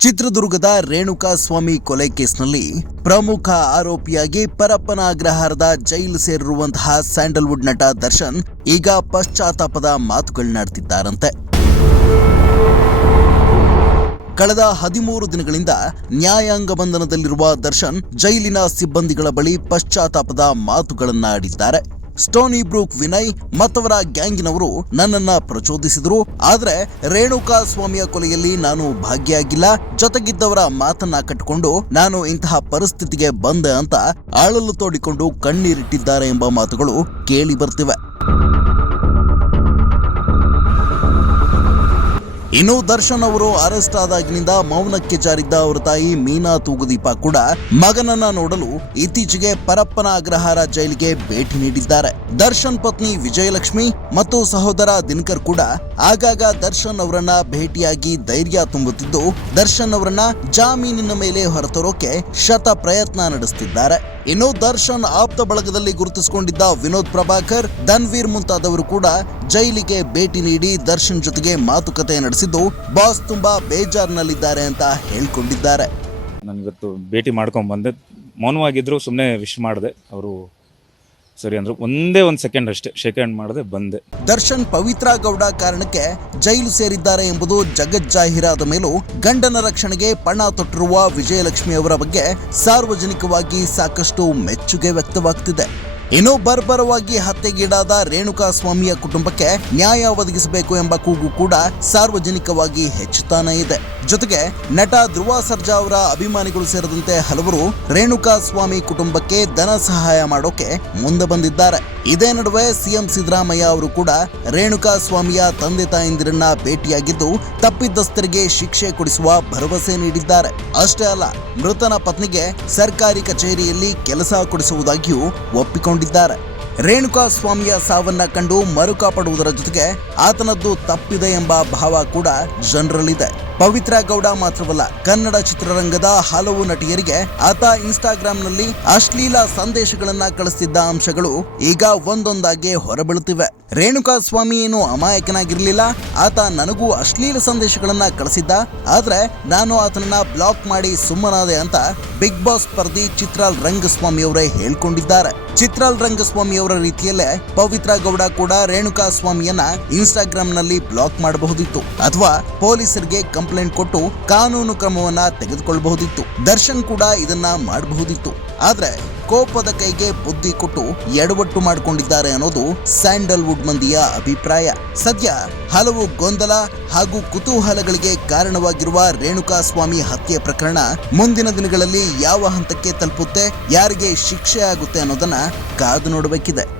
ಚಿತ್ರದುರ್ಗದ ರೇಣುಕಾ ಸ್ವಾಮಿ ಕೊಲೆ ಕೇಸ್ನಲ್ಲಿ ಪ್ರಮುಖ ಆರೋಪಿಯಾಗಿ ಪರಪ್ಪನ ಅಗ್ರಹಾರದ ಜೈಲು ಸೇರಿರುವಂತಹ ಸ್ಯಾಂಡಲ್ವುಡ್ ನಟ ದರ್ಶನ್ ಈಗ ಪಶ್ಚಾತ್ತಾಪದ ಮಾತುಗಳನ್ನಾಡ್ತಿದ್ದಾರಂತೆ ಕಳೆದ ಹದಿಮೂರು ದಿನಗಳಿಂದ ನ್ಯಾಯಾಂಗ ಬಂಧನದಲ್ಲಿರುವ ದರ್ಶನ್ ಜೈಲಿನ ಸಿಬ್ಬಂದಿಗಳ ಬಳಿ ಪಶ್ಚಾತ್ತಾಪದ ಮಾತುಗಳನ್ನ ಆಡಿದ್ದಾರೆ ಸ್ಟೋನಿ ಬ್ರೂಕ್ ವಿನಯ್ ಮತ್ತವರ ಗ್ಯಾಂಗಿನವರು ನನ್ನನ್ನ ಪ್ರಚೋದಿಸಿದ್ರು. ಆದ್ರೆ ರೇಣುಕಾ ಸ್ವಾಮಿಯ ಕೊಲೆಯಲ್ಲಿ ನಾನು ಭಾಗಿಯಾಗಿಲ್ಲ. ಜೊತೆಗಿದ್ದವರ ಮಾತನ್ನ ಕಟ್ಟಿಕೊಂಡು ನಾನು ಇಂತಹ ಪರಿಸ್ಥಿತಿಗೆ ಬಂದೆ ಅಂತ ಆಳಲು ತೋಡಿಕೊಂಡು ಕಣ್ಣೀರಿಟ್ಟಿದ್ದಾರೆ ಎಂಬ ಮಾತುಗಳು ಕೇಳಿ ಬರ್ತಿವೆ. ಇನ್ನು ದರ್ಶನ್ ಅವರು ಅರೆಸ್ಟ್ ಆದಾಗಿನಿಂದ ಮೌನಕ್ಕೆ ಜಾರಿದ್ದ ಅವರ ತಾಯಿ ಮೀನಾ ತೂಗುದೀಪ ಕೂಡ ಮಗನನ್ನ ನೋಡಲು ಇತ್ತೀಚೆಗೆ ಪರಪ್ಪನ ಅಗ್ರಹಾರ ಜೈಲಿಗೆ ಭೇಟಿ ನೀಡಿದ್ದಾರೆ. ದರ್ಶನ್ ಪತ್ನಿ ವಿಜಯಲಕ್ಷ್ಮಿ ಮತ್ತು ಸಹೋದರ ದಿನಕರ್ ಕೂಡ ಆಗಾಗ ದರ್ಶನ್ ಅವರನ್ನ ಭೇಟಿಯಾಗಿ ಧೈರ್ಯ ತುಂಬುತ್ತಿದ್ದು, ದರ್ಶನ್ ಅವರನ್ನ ಜಾಮೀನಿನ ಮೇಲೆ ಹೊರತರೋಕೆ ಶತ ಪ್ರಯತ್ನ ನಡೆಸುತ್ತಿದ್ದಾರೆ ಇನ್ನು ದರ್ಶನ್ ಆಪ್ತ ಬಳಗದಲ್ಲಿ ಗುರುತಿಸಿಕೊಂಡಿದ್ದ ವಿನೋದ್ ಪ್ರಭಾಕರ್, ಧನ್ವೀರ್ ಮುಂತಾದವರು ಕೂಡ ಜೈಲಿಗೆ ಭೇಟಿ ನೀಡಿ ದರ್ಶನ್ ಜೊತೆಗೆ ಮಾತುಕತೆ ನಡೆಸಿದ್ದು ಬಾಸ್ ತುಂಬಾ ಬೇಜಾರಿನಲ್ಲಿದ್ದಾರೆ ಅಂತ ಹೇಳ್ಕೊಂಡಿದ್ದಾರೆ. ನನಗಿವತ್ತು ಭೇಟಿ ಮಾಡ್ಕೊಂಡು ಬಂದೆ. ಮೌನವಾಗಿದ್ರು ಸುಮ್ಮನೆ ವಿಶ್ ಮಾಡಿದೆ. ಅವರು ಸರಿ ಅಂದರು. ಒಂದೇ ಒಂದು ಸೆಕೆಂಡ್ ಅಷ್ಟೇ. ಶೇಕ್ ಹ್ಯಾಂಡ್ ಮಾಡಿದೆ ಬಂದೆ. ದರ್ಶನ್ ಪವಿತ್ರ ಗೌಡ ಕಾರಣಕ್ಕೆ ಜೈಲು ಸೇರಿದ್ದಾರೆ ಎಂಬುದು ಜಗಜ್ಜಾಹೀರಾದ ಮೇಲೂ ಗಂಡನ ರಕ್ಷಣೆಗೆ ಪಣ ತೊಟ್ಟಿರುವ ವಿಜಯಲಕ್ಷ್ಮಿ ಅವರ ಬಗ್ಗೆ ಸಾರ್ವಜನಿಕವಾಗಿ ಸಾಕಷ್ಟು ಮೆಚ್ಚುಗೆ ವ್ಯಕ್ತವಾಗ್ತಿದೆ. ಇನ್ನು ಬರ್ಬರವಾಗಿ ಹತ್ಯೆಗೀಡಾದ ರೇಣುಕಾ ಸ್ವಾಮಿಯ ಕುಟುಂಬಕ್ಕೆ ನ್ಯಾಯ ಒದಗಿಸಬೇಕು ಎಂಬ ಕೂಗು ಕೂಡ ಸಾರ್ವಜನಿಕವಾಗಿ ಹೆಚ್ಚುತ್ತಾನೇ ಇದೆ. ಜೊತೆಗೆ ನಟ ಧ್ರುವ ಸರ್ಜಾ ಅವರ ಅಭಿಮಾನಿಗಳು ಸೇರಿದಂತೆ ಹಲವರು ರೇಣುಕಾ ಸ್ವಾಮಿ ಕುಟುಂಬಕ್ಕೆ ಧನ ಸಹಾಯ ಮಾಡೋಕೆ ಮುಂದೆ ಬಂದಿದ್ದಾರೆ. ಇದೇ ನಡುವೆ ಸಿಎಂ ಸಿದ್ದರಾಮಯ್ಯ ಅವರು ಕೂಡ ರೇಣುಕಾ ಸ್ವಾಮಿಯ ತಂದೆ ತಾಯಂದಿರನ್ನ ಭೇಟಿಯಾಗಿದ್ದು ತಪ್ಪಿದ್ದಸ್ಥರಿಗೆ ಶಿಕ್ಷೆ ಕೊಡಿಸುವ ಭರವಸೆ ನೀಡಿದ್ದಾರೆ. ಅಷ್ಟೇ ಅಲ್ಲ, ಮೃತನ ಪತ್ನಿಗೆ ಸರ್ಕಾರಿ ಕಚೇರಿಯಲ್ಲಿ ಕೆಲಸ ಕೊಡಿಸುವುದಾಗಿಯೂ ಒಪ್ಪಿಕೊಂಡಿದ್ದಾರೆ. ರೇಣುಕಾ ಸ್ವಾಮಿಯ ಸಾವನ್ನ ಕಂಡು ಮರುಕಾಪಡುವುದರ ಜೊತೆಗೆ ಆತನದ್ದು ತಪ್ಪಿದೆ ಎಂಬ ಭಾವ ಕೂಡ ಜನರಲ್ಲಿದೆ. ಪವಿತ್ರ ಗೌಡ ಮಾತ್ರವಲ್ಲ, ಕನ್ನಡ ಚಿತ್ರರಂಗದ ಹಲವು ನಟಿಯರಿಗೆ ಆತ ಇನ್ಸ್ಟಾಗ್ರಾಂನಲ್ಲಿ ಅಶ್ಲೀಲ ಸಂದೇಶಗಳನ್ನ ಕಳಿಸಿದ್ದ ಅಂಶಗಳು ಈಗ ಒಂದೊಂದಾಗಿ ಹೊರಬೀಳುತ್ತಿವೆ. ರೇಣುಕಾ ಸ್ವಾಮಿ ಏನು ಅಮಾಯಕನಾಗಿರ್ಲಿಲ್ಲ, ಆತ ನನಗೂ ಅಶ್ಲೀಲ ಸಂದೇಶಗಳನ್ನ ಕಳಿಸಿದ್ದ, ಆದ್ರೆ ನಾನು ಆತನನ್ನ ಬ್ಲಾಕ್ ಮಾಡಿ ಸುಮ್ಮನಾದೆ ಅಂತ ಬಿಗ್ ಬಾಸ್ ಸ್ಪರ್ಧಿ ಚಿತ್ರಾಲ್ ರಂಗಸ್ವಾಮಿ ಅವರೇ ಹೇಳ್ಕೊಂಡಿದ್ದಾರೆ. ಚಿತ್ರಾಲ್ ರಂಗಸ್ವಾಮಿ ಅವರ ರೀತಿಯಲ್ಲೇ ಪವಿತ್ರ ಗೌಡ ಕೂಡ ರೇಣುಕಾ ಸ್ವಾಮಿಯನ್ನ ಇನ್ಸ್ಟಾಗ್ರಾಂನಲ್ಲಿ ಬ್ಲಾಕ್ ಮಾಡಬಹುದಿತ್ತು ಅಥವಾ ಪೊಲೀಸರಿಗೆ ಕಂಪ್ಲೇಂಟ್ ಕೊಟ್ಟು ಕಾನೂನು ಕ್ರಮವನ್ನ ತೆಗೆದುಕೊಳ್ಳಬಹುದಿತ್ತು ದರ್ಶನ್ ಕೂಡ ಇದನ್ನ ಮಾಡಬಹುದಿತ್ತು. ಆದ್ರೆ ಕೋಪದ ಕೈಗೆ ಬುದ್ಧಿ ಕೊಟ್ಟು ಎಡವಟ್ಟು ಮಾಡಿಕೊಂಡಿದ್ದಾರೆ ಅನ್ನೋದು ಸ್ಯಾಂಡಲ್ವುಡ್ ಮಂದಿಯ ಅಭಿಪ್ರಾಯ. ಸದ್ಯ ಹಲವು ಗೊಂದಲ ಹಾಗೂ ಕುತೂಹಲಗಳಿಗೆ ಕಾರಣವಾಗಿರುವ ರೇಣುಕಾ ಸ್ವಾಮಿ ಹತ್ಯೆ ಪ್ರಕರಣ ಮುಂದಿನ ದಿನಗಳಲ್ಲಿ ಯಾವ ಹಂತಕ್ಕೆ ತಲುಪುತ್ತೆ, ಯಾರಿಗೆ ಶಿಕ್ಷೆ ಆಗುತ್ತೆ ಅನ್ನೋದನ್ನ ಕಾದು ನೋಡಬೇಕಿದೆ.